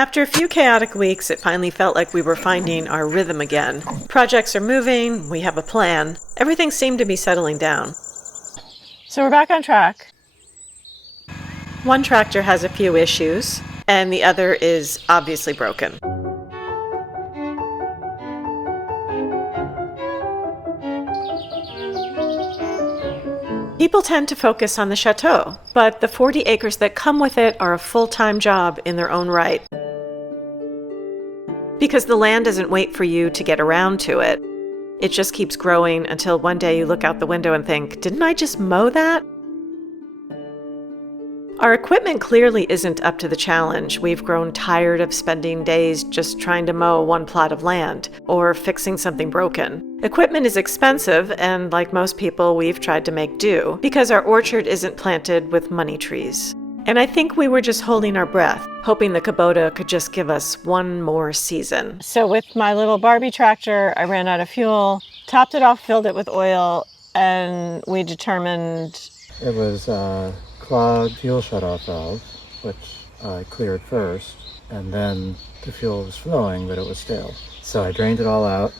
After a few chaotic weeks, it finally felt like we were finding our rhythm again. Projects are moving, we have a plan. Everything seemed to be settling down. So we're back on track. One tractor has a few issues, and the other is obviously broken. People tend to focus on the château, but the 40 acres that come with it are a full-time job in their own right. Because the land doesn't wait for you to get around to it. It just keeps growing until one day you look out the window and think, didn't I just mow that? Our equipment clearly isn't up to the challenge. We've grown tired of spending days just trying to mow one plot of land or fixing something broken. Equipment is expensive, and like most people, we've tried to make do because our orchard isn't planted with money trees. And I think we were just holding our breath, hoping the Kubota could just give us one more season. So with my little Barbie tractor, I ran out of fuel, topped it off, filled it with oil, and we determined... It was clogged fuel shutoff valve, which I cleared first, and then the fuel was flowing, but it was stale. So I drained it all out,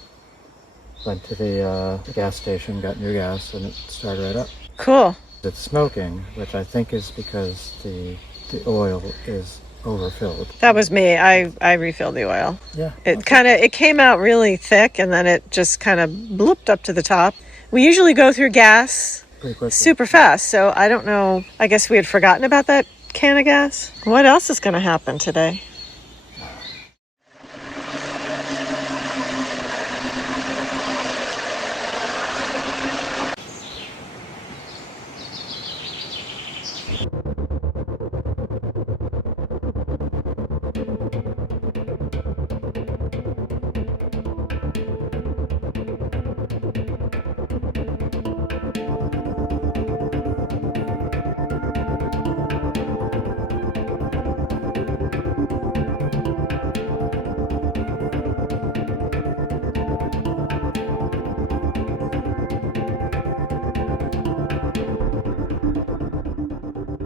went to the gas station, got new gas, and it started right up. Cool. It's smoking, which I think is because the oil is overfilled. That was me. I refilled the oil. Yeah. It came out really thick, and then it just kind of blooped up to the top. We usually go through gas Pretty quickly. super fast, so I don't know. I guess we had forgotten about that can of gas. What else is going to happen today?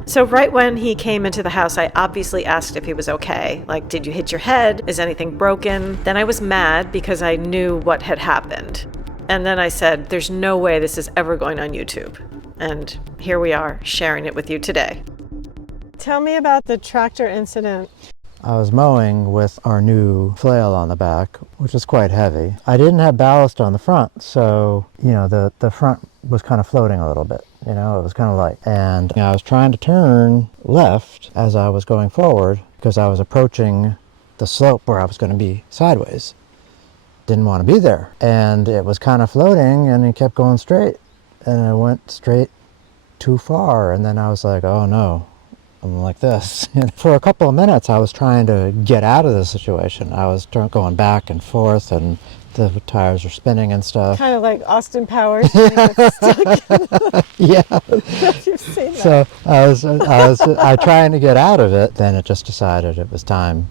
So right when he came into the house, I obviously asked if he was okay. Like, did you hit your head? Is anything broken? Then I was mad because I knew what had happened. And then I said, there's no way this is ever going on YouTube. And here we are, sharing it with you today. Tell me about the tractor incident. I was mowing with our new flail on the back, which is quite heavy. I didn't have ballast on the front, so, the front was kind of floating a little bit. It was kind of light. And I was trying to turn left as I was going forward because I was approaching the slope where I was going to be sideways. Didn't want to be there. And it was kind of floating and it kept going straight. And I went straight too far. And then I was like, oh no, I'm like this. And for a couple of minutes, I was trying to get out of the situation. I was going back and forth and the tires were spinning and stuff. Kind of like Austin Powers. Stuck. Yeah. You've seen that. So I trying to get out of it. Then it just decided it was time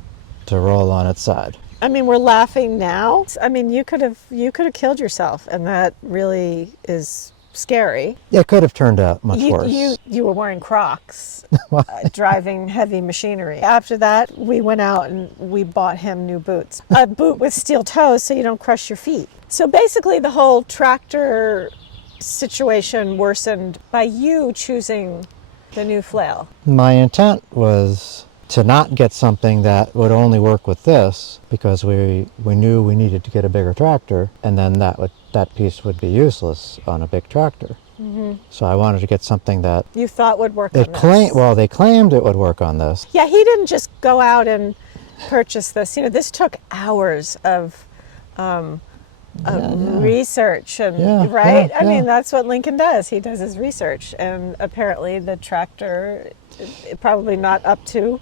to roll on its side. I mean, we're laughing now. I mean, you could have killed yourself, and that really is scary. Yeah, it could have turned out much worse. You were wearing Crocs, driving heavy machinery. After that, we went out and we bought him new boots. A boot with steel toes so you don't crush your feet. So basically the whole tractor situation worsened by you choosing the new flail. My intent was to not get something that would only work with this because we knew we needed to get a bigger tractor, and then that piece would be useless on a big tractor. Mm-hmm. So I wanted to get something that you thought would work on this. Well, they claimed it would work on this. Yeah, he didn't just go out and purchase this. This took hours of research and right. I mean, that's what Lincoln does. He does his research, and apparently the tractor probably not up to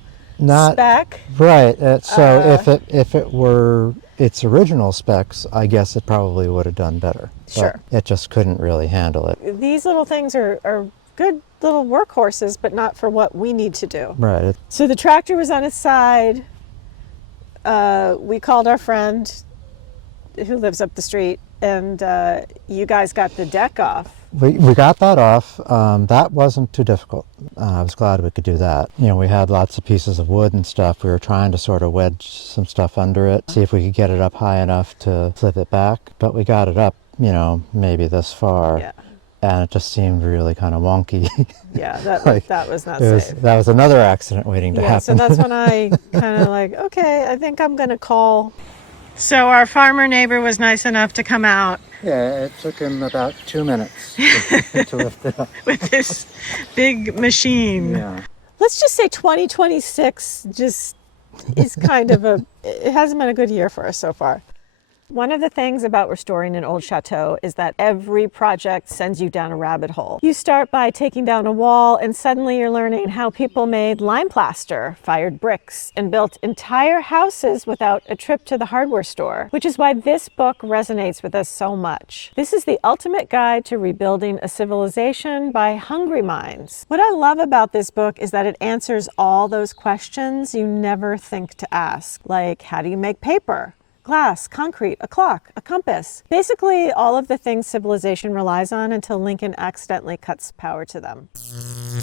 spec. Right. So if it were its original specs, I guess it probably would have done better. Sure. But it just couldn't really handle it. These little things are good little workhorses, but not for what we need to do. Right. So the tractor was on its side. We called our friend who lives up the street, and you guys got the deck off. we got that off. That wasn't too difficult. I was glad we could do that. You know, we had lots of pieces of wood and stuff. We were trying to sort of wedge some stuff under it, see if we could get it up high enough to flip it back. But we got it up, you know, maybe this far. Yeah. And it just seemed really kind of wonky. Yeah, that, Like, that was not safe. That was another accident waiting to Yeah, happen. so that's when I kind of like, okay, I think I'm going to call. So our farmer neighbor was nice enough to come out Yeah, it took him about 2 minutes to lift it up. with this big machine. Yeah. Let's just say 2026 just is kind of it hasn't been a good year for us so far. One of the things about restoring an old chateau is that every project sends you down a rabbit hole. You start by taking down a wall, and suddenly you're learning how people made lime plaster, fired bricks, and built entire houses without a trip to the hardware store, which is why this book resonates with us so much. This is the ultimate guide to rebuilding a civilization by hungry minds. What I love about this book is that it answers all those questions you never think to ask, like how do you make paper? Glass, concrete, a clock, a compass. Basically, all of the things civilization relies on until Lincoln accidentally cuts power to them.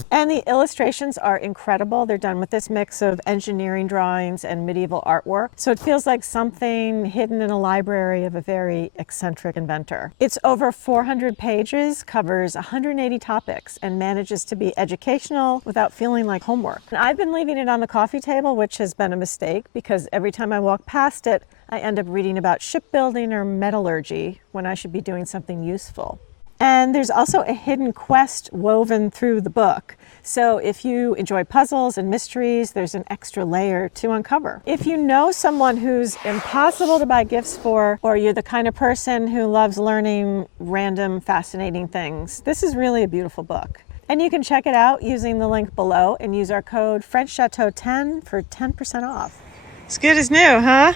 And the illustrations are incredible. They're done with this mix of engineering drawings and medieval artwork. So it feels like something hidden in a library of a very eccentric inventor. It's over 400 pages, covers 180 topics, and manages to be educational without feeling like homework. And I've been leaving it on the coffee table, which has been a mistake because every time I walk past it, I end up reading about shipbuilding or metallurgy when I should be doing something useful. And there's also a hidden quest woven through the book. So if you enjoy puzzles and mysteries, there's an extra layer to uncover. If you know someone who's impossible to buy gifts for, or you're the kind of person who loves learning random, fascinating things, this is really a beautiful book. And you can check it out using the link below and use our code FrenchChateau10 for 10% off. It's good as new, huh?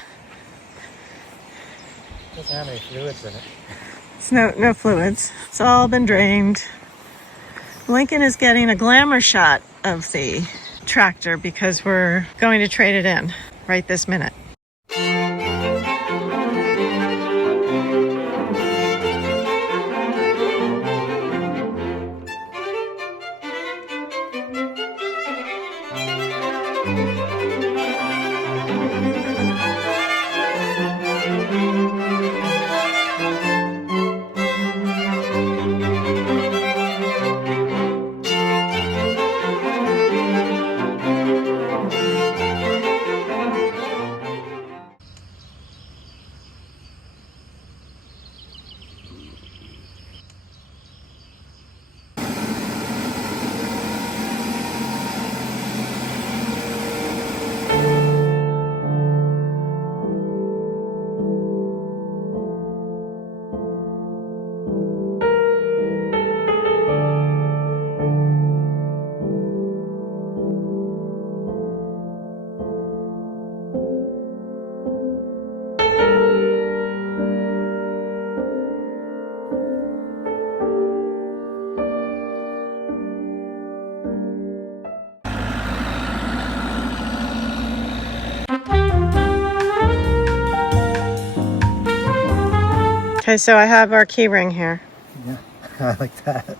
Doesn't have any fluids in it. It's no fluids. It's all been drained. Lincoln is getting a glamour shot of the tractor because we're going to trade it in right this minute. Okay, so I have our key ring here. Yeah, I like that.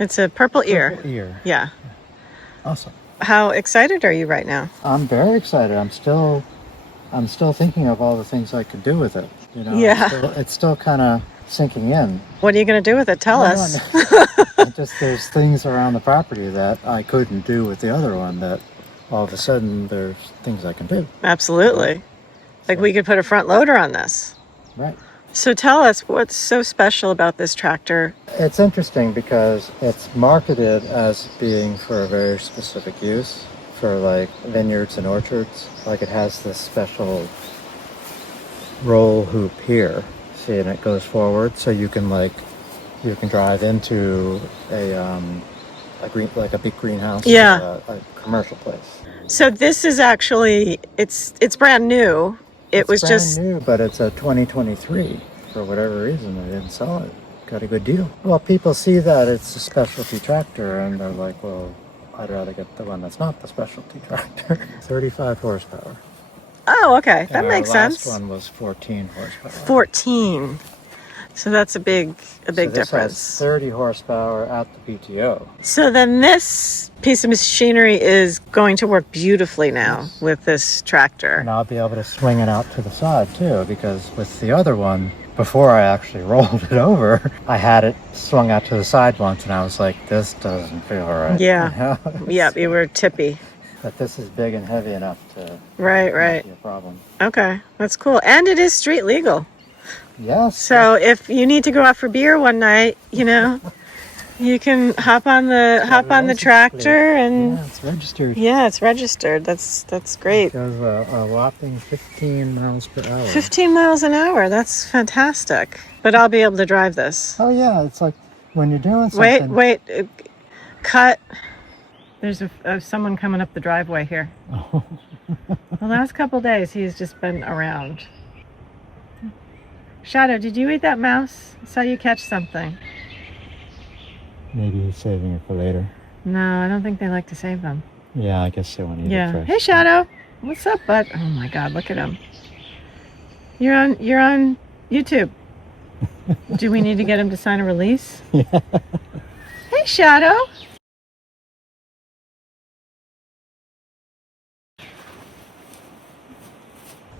It's a purple ear. Purple ear. Yeah. Awesome. How excited are you right now? I'm very excited. I'm still thinking of all the things I could do with it. You know, Yeah. it's still kind of sinking in. What are you going to do with it? Tell us. There's things around the property that I couldn't do with the other one that all of a sudden there's things I can do. Absolutely. Like we could put a front loader on this. Right. So tell us what's so special about this tractor. It's interesting because it's marketed as being for a very specific use, for like vineyards and orchards. Like it has this special roll hoop here, see, and it goes forward, so you can drive into a big greenhouse. Yeah. A commercial place. So this is actually it's brand new. It's brand new, but it's a 2023. For whatever reason, they didn't sell it. Got a good deal. Well, people see that it's a specialty tractor, and they're like, well, I'd rather get the one that's not the specialty tractor. 35 horsepower. Oh, okay. That And makes our last sense. one was 14 horsepower. 14. So that's a big So this difference. has 30 horsepower at the PTO. So then this piece of machinery is going to work beautifully now Yes. with this tractor. And I'll be able to swing it out to the side too, because with the other one, before I actually rolled it over, I had it swung out to the side once and I was like, this doesn't feel right. Yeah. Yeah, you were tippy. But this is big and heavy enough to Right. not be a problem. Okay, that's cool. And it is street legal. Yes. So if you need to go out for beer one night, you know, you can hop on the tractor and yeah, it's registered. yeah, it's registered. That's great. It goes a whopping 15 miles per hour. 15 miles an hour. That's fantastic. But I'll be able to drive this. Oh yeah, it's like when you're doing something. Wait. Cut. There's someone coming up the driveway here. Oh. The last couple days, he's just been around. Shadow, did you eat that mouse? I saw you catch something. Maybe he's saving it for later. No, I don't think they like to save them. Yeah, I guess they want to eat it Yeah. fresh. Hey, Shadow. What's up, bud? Oh my God, look at him. You're on YouTube. Do we need to get him to sign a release? Yeah. Hey, Shadow.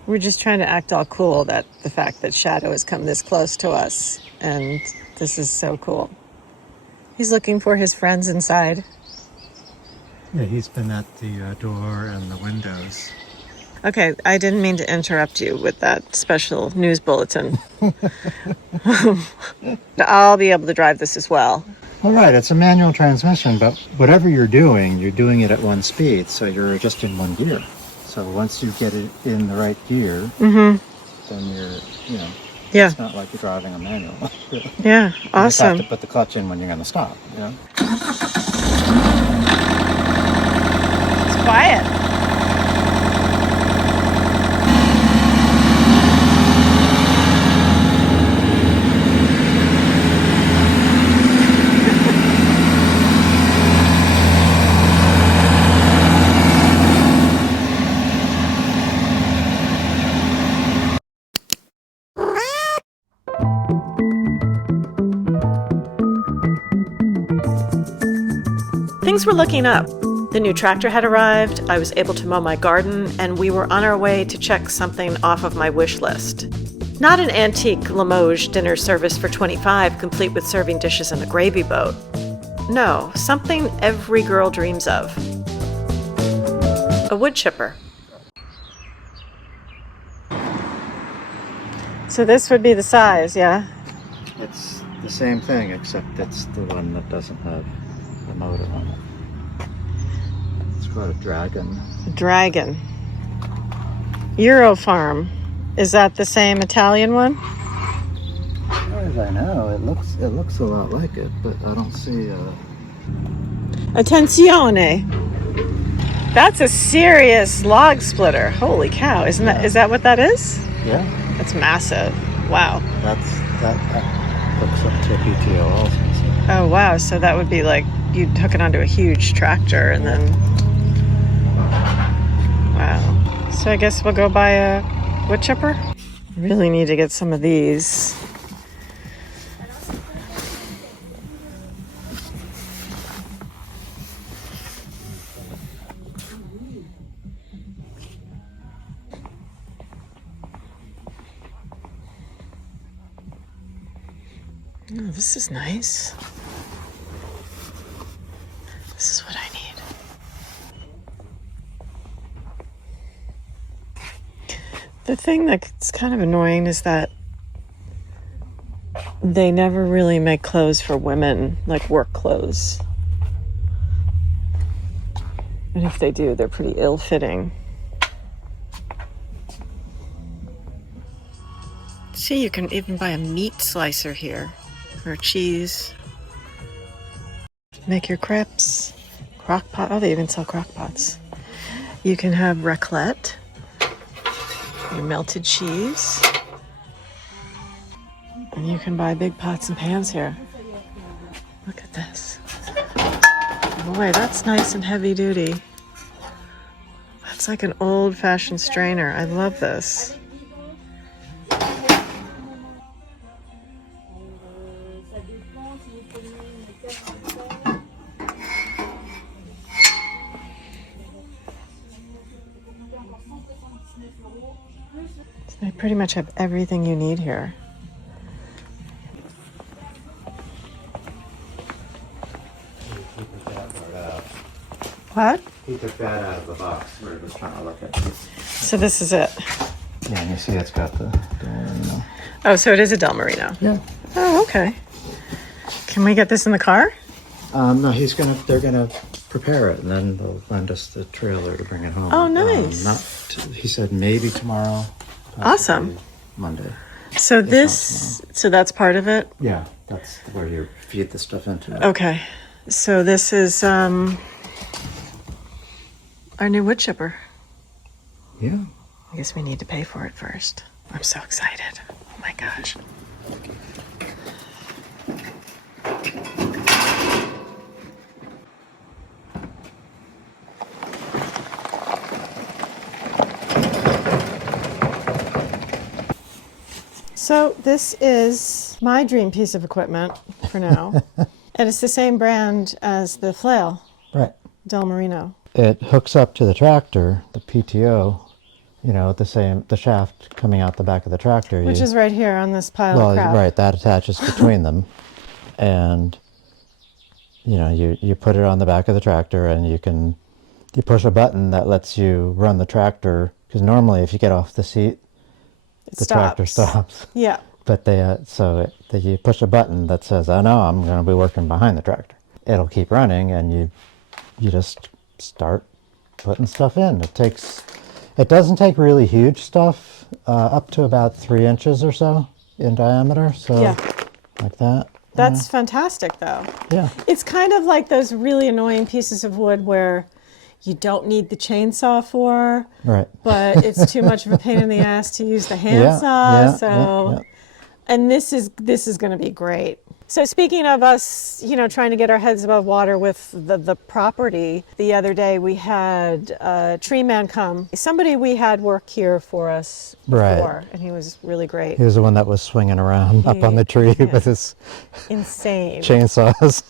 We're just trying to act all cool that the fact that Shadow has come this close to us, and this is so cool. He's looking for his friends inside. Yeah, he's been at the door and the windows. Okay, I didn't mean to interrupt you with that special news bulletin. I'll be able to drive this as well. All right, it's a manual transmission, but whatever you're doing it at one speed, so you're just in one gear. So once you get it in the right gear, then you're, Yeah. it's not like you're driving a manual. Yeah, You just awesome. have to put the clutch in when you're going to stop. It's quiet. Things were looking up. The new tractor had arrived, I was able to mow my garden, and we were on our way to check something off of my wish list. Not an antique Limoges dinner service for $25, complete with serving dishes and a gravy boat. No, something every girl dreams of. A wood chipper. So this would be the size, yeah? It's the same thing, except it's the one that doesn't have the motor on it. It's called a Dragon. Dragon. Eurofarm. Is that the same Italian one? As far as I know, it looks a lot like it, but I don't see Attenzione. That's a serious log splitter. Holy cow. Is that what that is? Yeah, That's massive. Wow. that hooks up to a PTO also. So. Oh wow. So that would be like you'd hook it onto a huge tractor and then wow. So I guess we'll go buy a wood chipper. Really need to get some of these. Oh, this is nice. This is what I need. The thing that's kind of annoying is that they never really make clothes for women, like work clothes. And if they do, they're pretty ill-fitting. See, you can even buy a meat slicer here. Or cheese. Make your crepes. Crock pot. Oh, they even sell crock pots. You can have raclette. Your melted cheese. And you can buy big pots and pans here. Look at this. Boy, that's nice and heavy duty. That's like an old-fashioned strainer. I love this. I pretty much have everything you need here. What? He took that out of the box. We're just trying to look at it. So this is it. Yeah, and you see it's got the Marino. Oh, so it is a Del Marino. Yeah. Oh, okay. Can we get this in the car? No, they're gonna prepare it, and then they'll lend us the trailer to bring it home. Oh, nice. He said maybe tomorrow. Awesome. Monday. So that's part of it? Yeah, that's where you feed the stuff into it. Okay. So this is our new wood chipper. Yeah. I guess we need to pay for it first. I'm so excited. Oh my gosh. So this is my dream piece of equipment for now. And it's the same brand as the flail, Right. Del Marino. It hooks up to the tractor, the PTO, the shaft coming out the back of the tractor. Which is right here on this pile of crap. Right, that attaches between them. And, you put it on the back of the tractor, and you push a button that lets you run the tractor. Because normally if you get off the seat, the tractor stops. Yeah. But you push a button that says, "Oh no, I'm going to be working behind the tractor." It'll keep running, and you just start putting stuff in. It doesn't take really huge stuff, up to about 3 inches or so in diameter. So Yeah. like that. That's fantastic, though. Yeah. It's kind of like those really annoying pieces of wood where you don't need the chainsaw for, Right. but it's too much of a pain in the ass to use the handsaw. Yeah. And this is going to be great. So speaking of us, trying to get our heads above water with the property, the other day we had a tree man come. Somebody we had work here for us before, Right. and he was really great. He was the one that was swinging around up on the tree with his Insane. chainsaws.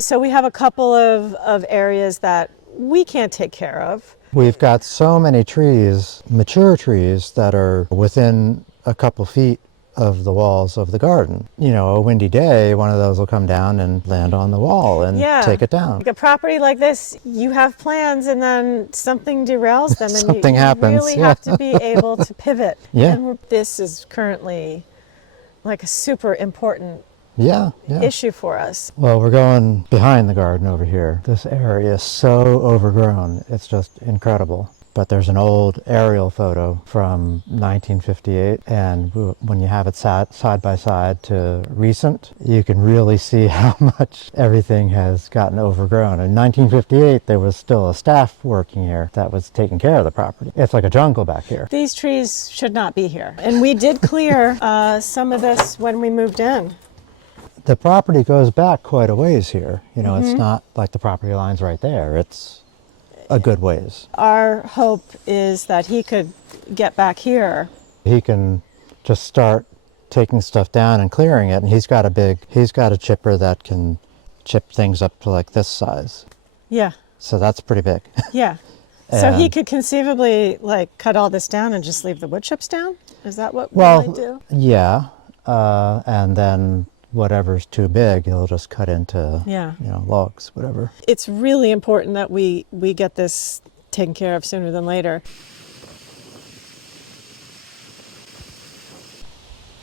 So we have a couple of areas that we can't take care of. We've got so many trees, mature trees, that are within a couple feet of the walls of the garden. A windy day, one of those will come down and land on the wall and take it down. Like a property like this, you have plans and then something derails them, and Something happens, you really have to be able to pivot. Yeah. And this is currently like a super important Yeah. issue for us. Well, we're going behind the garden over here. This area is so overgrown. It's just incredible. But there's an old aerial photo from 1958, and when you have it side by side to recent, you can really see how much everything has gotten overgrown. In 1958, there was still a staff working here that was taking care of the property. It's like a jungle back here. These trees should not be here. And we did clear some of this when we moved in. The property goes back quite a ways here. It's not like the property line's right there. It's a good ways. Our hope is that he could get back here. He can just start taking stuff down and clearing it, and he's got a chipper that can chip things up to like this size. Yeah. So that's pretty big. Yeah. So he could conceivably cut all this down and just leave the wood chips down? Is that what we might do? Yeah. And then whatever's too big, he'll just cut into logs, whatever. It's really important that we get this taken care of sooner than later.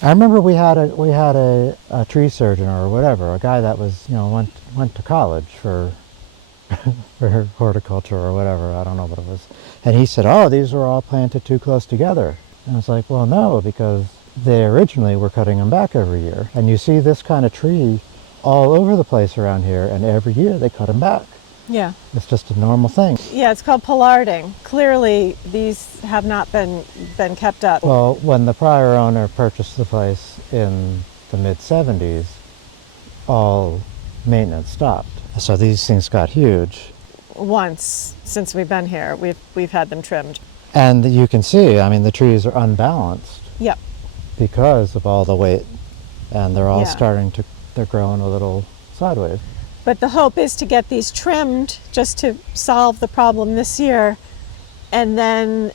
I remember we had a tree surgeon or whatever, a guy that was went to college for for horticulture or whatever, I don't know what it was, and he said, "Oh, these were all planted too close together." And I was like, "Well, no, because they originally were cutting them back every year. And you see this kind of tree all over the place around here, and every year they cut them back." Yeah. It's just a normal thing. Yeah, it's called pollarding. Clearly, these have not been kept up. Well, when the prior owner purchased the place in the mid-70s, all maintenance stopped. So these things got huge. Once, since we've been here, we've had them trimmed. And you can see, the trees are unbalanced. Yep. Because of all the weight, and they're all they're growing a little sideways. But the hope is to get these trimmed just to solve the problem this year, and then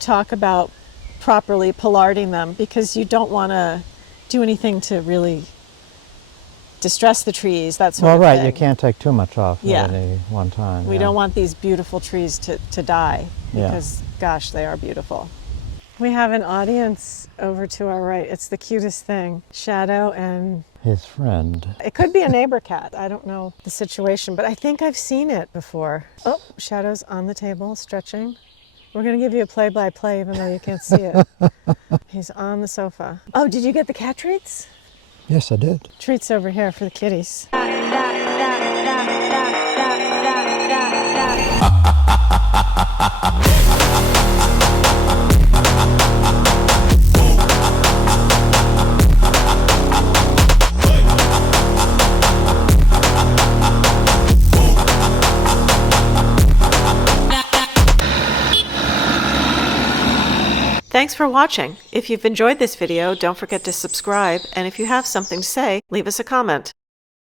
talk about properly pollarding them, because you don't want to do anything to really distress the trees, that sort Well, of right, thing. you can't take too much off Yeah. at any one time. We yeah. don't want these beautiful trees to die, Yeah. because gosh, they are beautiful. We have an audience over to our right. It's the cutest thing. Shadow and His friend. it could be a neighbor cat. I don't know the situation, but I think I've seen it before. Oh, Shadow's on the table stretching. We're going to give you a play-by-play even though you can't see it. He's on the sofa. Oh, did you get the cat treats? Yes, I did. Treats over here for the kitties. Thanks for watching. If you've enjoyed this video, don't forget to subscribe, and if you have something to say, leave us a comment.